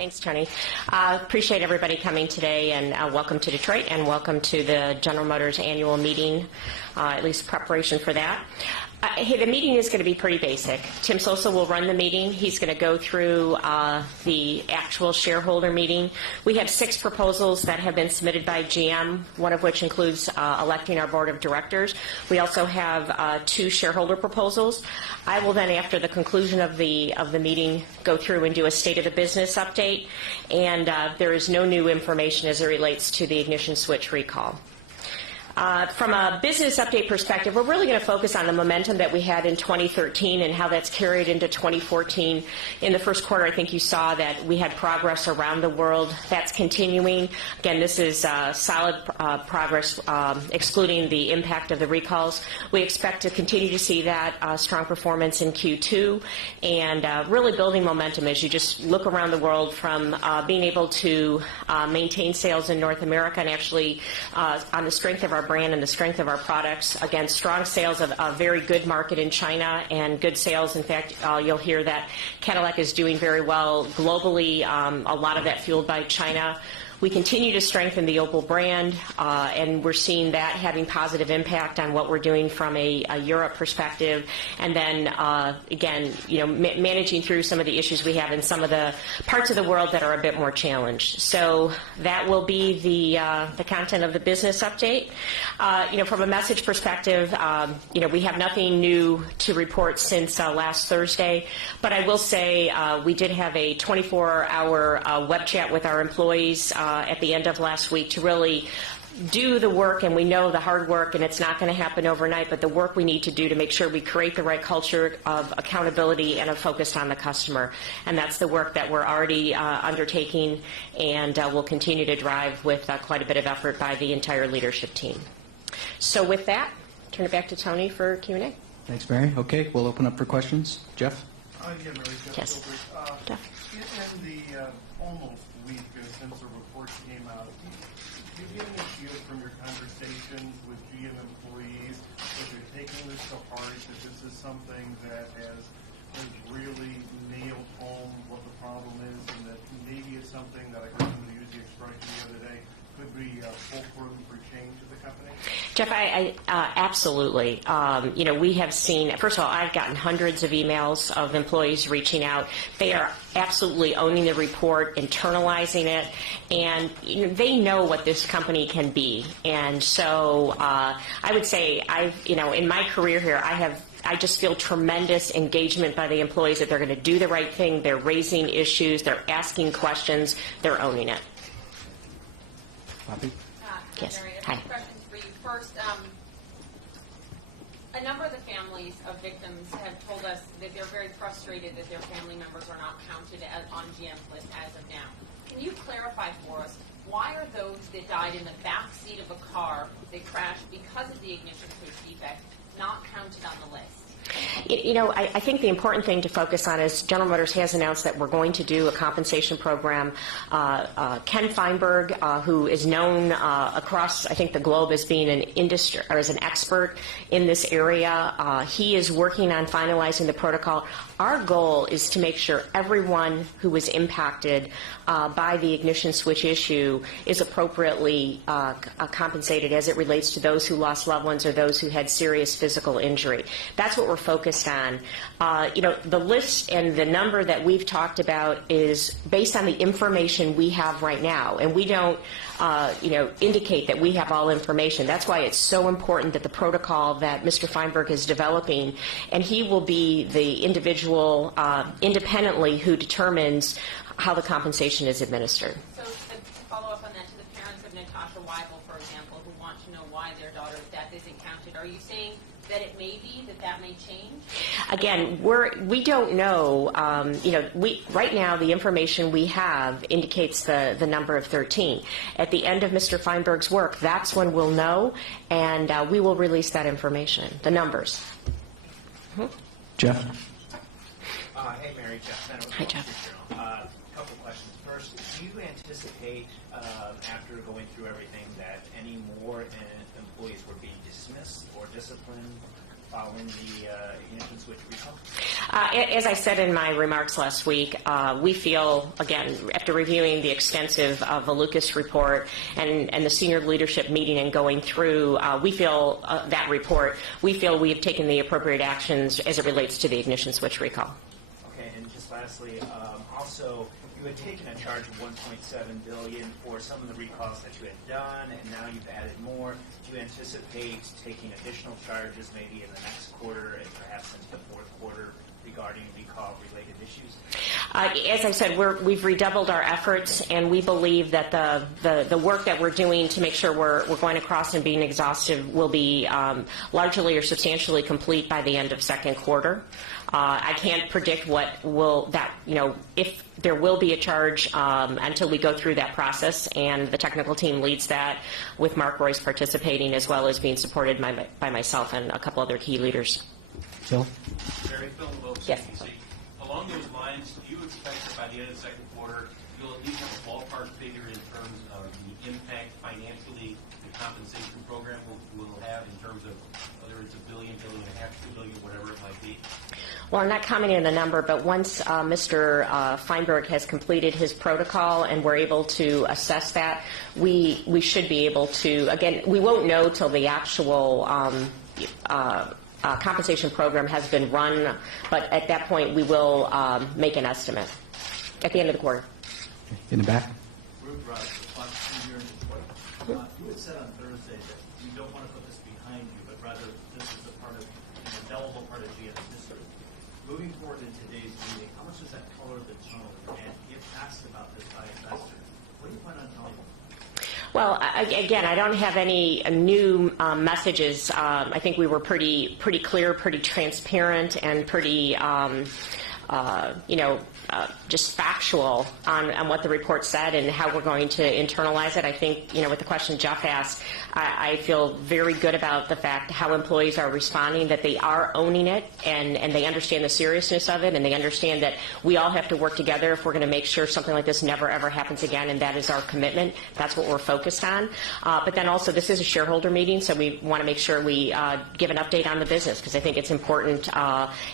Thanks, Tony. Appreciate everybody coming today, and welcome to Detroit, and welcome to the General Motors annual meeting, at least preparation for that. Hey, the meeting is going to be pretty basic. Tim Sosa will run the meeting. He's going to go through the actual shareholder meeting. We have 6 proposals that have been submitted by GM, one of which includes electing our board of directors. We also have 2 shareholder proposals. I will then, after the conclusion of the meeting, go through and do a state of the business update, and there is no new information as it relates to the ignition switch recall. From a business update perspective, we're really going to focus on the momentum that we had in 2013 and how that's carried into 2014. In the first quarter, I think you saw that we had progress around the world. That's continuing. Again, this is solid progress, excluding the impact of the recalls. We expect to continue to see that strong performance in Q2, and really building momentum as you just look around the world, from being able to maintain sales in North America, and actually on the strength of our brand and the strength of our products. Again, strong sales of a very good market in China, and good sales. In fact, you'll hear that Cadillac is doing very well globally, a lot of that fueled by China. We continue to strengthen the Opel brand, and we're seeing that having positive impact on what we're doing from a Europe perspective. And then, again, managing through some of the issues we have in some of the parts of the world that are a bit more challenged. So that will be the content of the business update. From a message perspective, we have nothing new to report since last Thursday, but I will say we did have a 24-hour web chat with our employees at the end of last week to really do the work, and we know the hard work, and it's not going to happen overnight, but the work we need to do to make sure we create the right culture of accountability and a focus on the customer. And that's the work that we're already undertaking, and we'll continue to drive with quite a bit of effort by the entire leadership team. So with that, turn it back to Tony for Q&A. Thanks, Mary. Okay, we'll open up for questions. Jeff? Yeah, Mary, Jeff Yes. Jeff. In the almost week since the report came out, do you get any feel from your conversations with GM employees that they're taking this to heart, that this is something that has really nailed home what the problem is, and that maybe it's something that I heard somebody use the expression the other day, could be fulcrum for change to the company? Jeff, I absolutely. We have seen, first of all, I've gotten hundreds of emails of employees reaching out. They are absolutely owning the report, internalizing it, and they know what this company can be. And so I would say in my career here, I just feel tremendous engagement by the employees that they're going to do the right thing. They're raising issues. They're asking questions. They're owning it. Bobby? Yes. Mary, Hi. questions for you. First, a number of the families of victims have told us that they're very frustrated that their family members are not counted on GM's list as of now. Can you clarify for us, why are those that died in the back seat of a car that crashed because of the ignition switch defect not counted on the list? I think the important thing to focus on is General Motors has announced that we're going to do a compensation program. Ken Feinberg, who is known across, I think, the globe as being an industry or as an expert in this area, he is working on finalizing the protocol. Our goal is to make sure everyone who was impacted by the ignition switch issue is appropriately compensated as it relates to those who lost loved ones or those who had serious physical injury. That's what we're focused on. The list and the number that we've talked about is based on the information we have right now, and we don't indicate that we have all information. That's why it's so important that the protocol that Mr. Feinberg is developing, and he will be the individual independently who determines how the compensation is administered. So to follow up on that, to the parents of Natasha Weibel, for example, who want to know why their daughter's death isn't counted, are you saying that it may be that may change? Again, we don't know. Right now the information we have indicates the number of 13. At the end of Mr. Feinberg's work, that's when we'll know, and we will release that information, the numbers. Jeff? Hey, Mary, Jeff. Hi, Jeff. A couple questions. First, do you anticipate, after going through everything, that any more employees were being dismissed or disciplined following the ignition switch recall? As I said in my remarks last week, we feel, again, after reviewing the extensive Valukas report and the senior leadership meeting and going through, we feel that report, we feel we have taken the appropriate actions as it relates to the ignition switch recall. Okay, and just lastly, also, you had taken a charge of $1.7 billion for some of the recalls that you had done, and now you've added more. Do you anticipate taking additional charges maybe in the next quarter and perhaps into the fourth quarter regarding recall-related issues? As I said, we've redoubled our efforts, and we believe that the work that we're doing to make sure we're going across and being exhaustive will be largely or substantially complete by the end of second quarter. I can't predict if there will be a charge until we go through that process, and the technical team leads that with Mark Royce participating as well as being supported by myself and a couple other key leaders. Phil? Mary, Phil Wilkes, Yes. CBC. Along those lines, do you expect that by the end of the second quarter, you'll at least have a ballpark figure in terms of the impact financially the compensation program will have in terms of whether it's $1 billion, $1.5 billion, $2 billion, whatever it might be? Well, I'm not commenting on the number, but once Mr. Feinberg has completed his protocol and we're able to assess that, we should be able to, again, we won't know till the actual compensation program has been run, but at that point we will make an estimate at the end of the quarter. In the back? Ruth Rogers, Fox 2 here in Detroit. You had said on Thursday that you don't want to put this behind you, but rather this is a part of, an indelible part of GM's history. Moving forward in today's meeting, how much does that color the tone? And if asked about this by investors, what do you plan on telling them? Well, again, I don't have any new messages. I think we were pretty clear, pretty transparent, and pretty, just factual on what the report said and how we're going to internalize it. I think, with the question Jeff asked, I feel very good about the fact how employees are responding, that they are owning it, and they understand the seriousness of it, and they understand that we all have to work together if we're going to make sure something like this never, ever happens again, and that is our commitment. That's what we're focused on. But then also, this is a shareholder meeting, so we want to make sure we give an update on the business, because I think it's important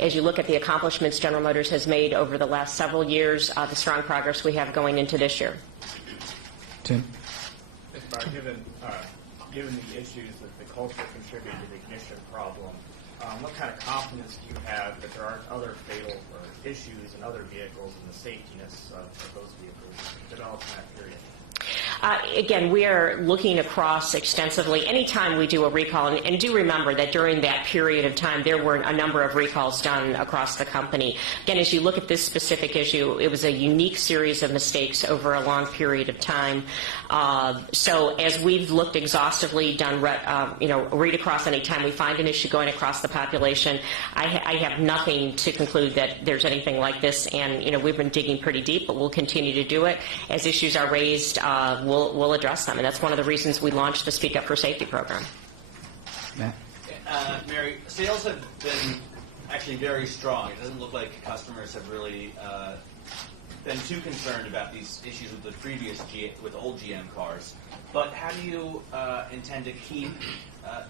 as you look at the accomplishments General Motors has made over the last several years, the strong progress we have going into this year. Tim? Mr. Barr, given the issues that the culture contributed to the ignition problem, what kind of confidence do you have that there aren't other fatal issues in other vehicles and the safetiness of those vehicles developed in that period? Again, we are looking across extensively. Anytime we do a recall, and do remember that during that period of time, there were a number of recalls done across the company. Again, as you look at this specific issue, it was a unique series of mistakes over a long period of time. So as we've looked exhaustively, done read across any time we find an issue going across the population, I have nothing to conclude that there's anything like this, and we've been digging pretty deep, but we'll continue to do it. As issues are raised, we'll address them, and that's one of the reasons we launched the Speak Up for Safety program. Matt? Mary, sales have been actually very strong. It doesn't look like customers have really been too concerned about these issues with old GM cars. But how do you intend to keep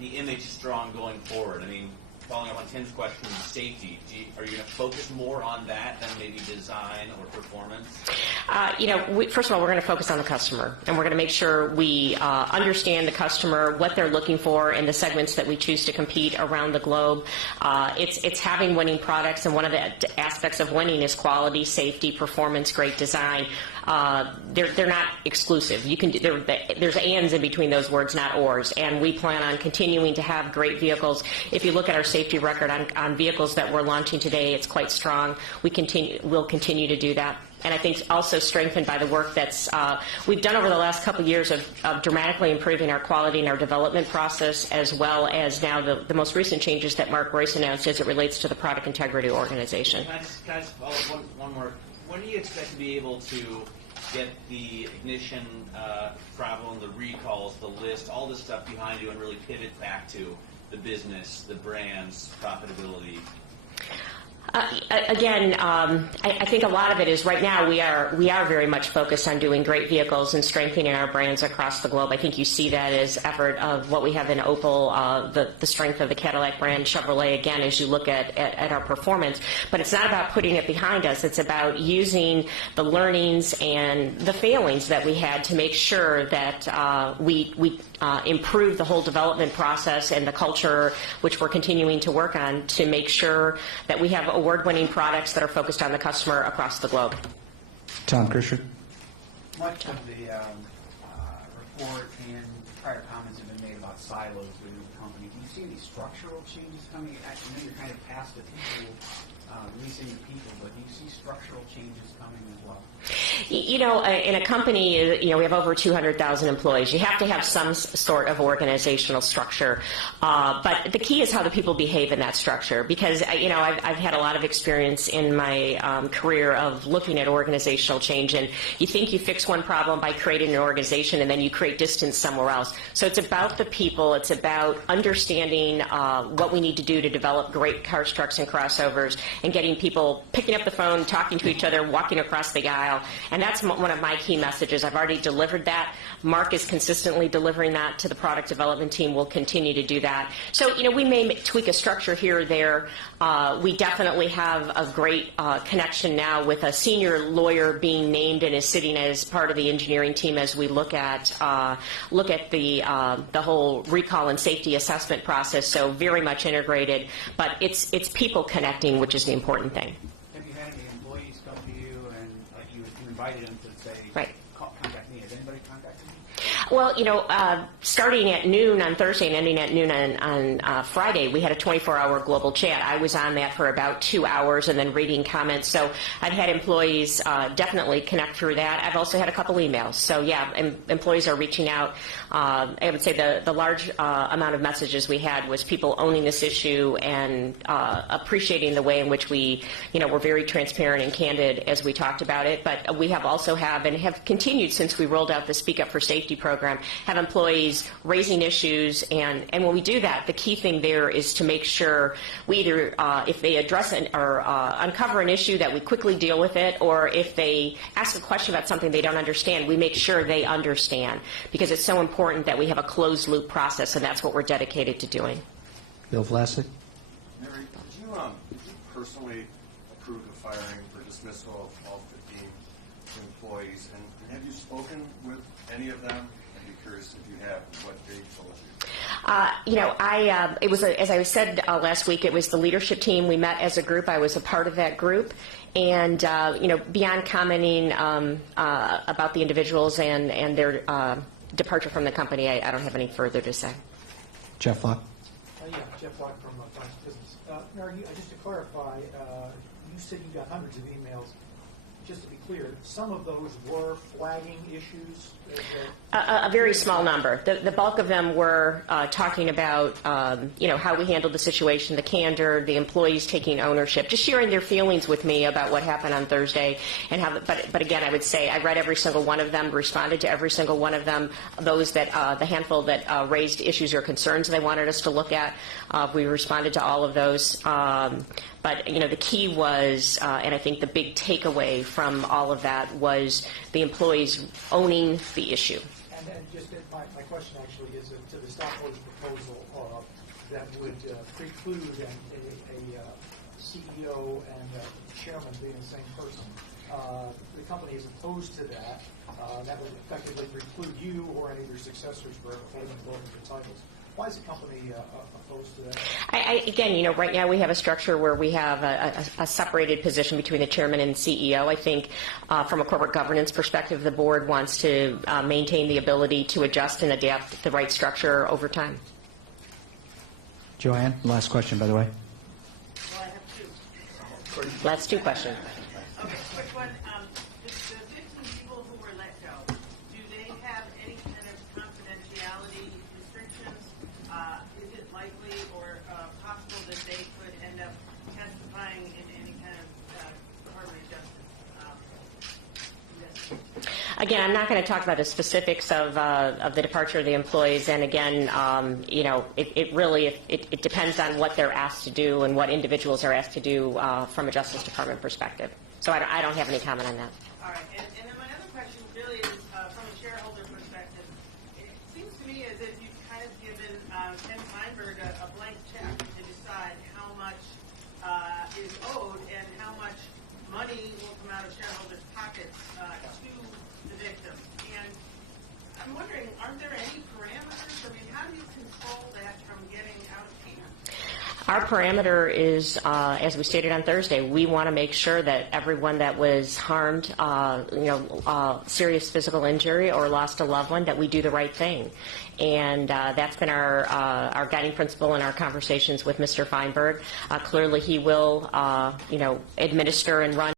the image strong going forward? I mean, following up on Tim's question, safety, are you going to focus more on that than maybe design or performance? First of all, we're going to focus on the customer, and we're going to make sure we understand the customer, what they're looking for, and the segments that we choose to compete around the globe. It's having winning products, and one of the aspects of winning is quality, safety, performance, great design. They're not exclusive. There's ands in between those words, not ors, and we plan on continuing to have great vehicles. If you look at our safety record on vehicles that we're launching today, it's quite strong. We'll continue to do that. And I think also strengthened by the work that's we've done over the last couple of years of dramatically improving our quality and our development process, as well as now the most recent changes that Mark Royce announced as it relates to the product integrity organization. Can I just follow up one more? When do you expect to be able to get the ignition problem, the recalls, the list, all this stuff behind you and really pivot back to the business, the brands, profitability? Again, I think a lot of it is right now we are very much focused on doing great vehicles and strengthening our brands across the globe. I think you see that as effort of what we have in Opel, the strength of the Cadillac brand, Chevrolet, again, as you look at our performance. But it's not about putting it behind us. It's about using the learnings and the failings that we had to make sure that we improve the whole development process and the culture, which we're continuing to work on, to make sure that we have award-winning products that are focused on the customer across the globe. Tom Kirscher. Much of the report and prior comments have been made about silos within the company. Do you see any structural changes coming? I know you're kind of past the people, releasing the people, but do you see structural changes coming as well? You know, in a company, we have over 200,000 employees. You have to have some sort of organizational structure. But the key is how the people behave in that structure. Because, I've had a lot of experience in my career of looking at organizational change. And you think you fix one problem by creating an organization, and then you create distance somewhere else. So it's about the people. It's about understanding what we need to do to develop great cars, trucks, and crossovers, and getting people picking up the phone, talking to each other, walking across the aisle. And that's one of my key messages. I've already delivered that. Mark is consistently delivering that to the product development team. We'll continue to do that. So, we may tweak a structure here or there. We definitely have a great connection now with a senior lawyer being named and is sitting as part of the engineering team as we look at the whole recall and safety assessment process. So very much integrated, but it's people connecting, which is the important thing. Have you had any employees come to you and you invited them to say, Right. Contact me? Has anybody contacted you? Well, starting at noon on Thursday and ending at noon on Friday, we had a 24-hour global chat. I was on that for about 2 hours and then reading comments. So I've had employees definitely connect through that. I've also had a couple emails. So, yeah, employees are reaching out. I would say the large amount of messages we had was people owning this issue and appreciating the way in which we, were very transparent and candid as we talked about it. But we have continued since we rolled out the Speak Up for Safety program, have employees raising issues, and when we do that, the key thing there is to make sure we either, if they address or uncover an issue, that we quickly deal with it, or if they ask a question about something they don't understand, we make sure they understand, because it's so important that we have a closed-loop process, and that's what we're dedicated to doing. Bill Vlasic. Mary, did you personally approve the firing for dismissal of all 15 employees, and have you spoken with any of them? I'd be curious if you have, what they told you. It was, as I said last week, it was the leadership team. We met as a group. I was a part of that group. And, beyond commenting about the individuals and their departure from the company, I don't have any further to say. Jeff Locke. Yeah, Jeff Locke from Fox Business. Mary, just to clarify, you said you got hundreds of emails. Just to be clear, some of those were flagging issues? A very small number. The bulk of them were talking about, how we handled the situation, the candor, the employees taking ownership, just sharing their feelings with me about what happened on Thursday. And but again, I would say I read every single one of them, responded to every single one of them. Those that the handful that raised issues or concerns they wanted us to look at, we responded to all of those. But, the key was, and I think the big takeaway from all of that was the employees owning the issue. And then just my question actually is to the stockholders proposal that would preclude a CEO and a chairman being the same person. The company is opposed to that. That would effectively preclude you or any of your successors from holding both of the titles. Why is the company opposed to that? Again, right now we have a structure where we have a separated position between the chairman and CEO. I think from a corporate governance perspective, the board wants to maintain the ability to adjust and adapt the right structure over time. Joanne, last question, by the way. Well, I have two. That's two questions. Okay, quick one. The 15 people who were let go, do they have any kind of confidentiality restrictions? Is it likely or possible that they could end up testifying in any kind of Department of Justice investigation? Again, I'm not going to talk about the specifics of the departure of the employees, and again, it really it depends on what they're asked to do and what individuals are asked to do from a Justice Department perspective. So I don't have any comment on that. All right, and then my other question really is from a shareholder perspective. It seems to me as if you've kind of given Ken Feinberg a blank check to decide how much is owed and how much money will come out of shareholders' pockets to the victims. And I'm wondering, aren't there any parameters? I mean, how do you control that from getting out of hand? Our parameter is, as we stated on Thursday, we want to make sure that everyone that was harmed, serious physical injury or lost a loved one, that we do the right thing. And that's been our guiding principle in our conversations with Mr. Feinberg. Clearly, he will, administer and run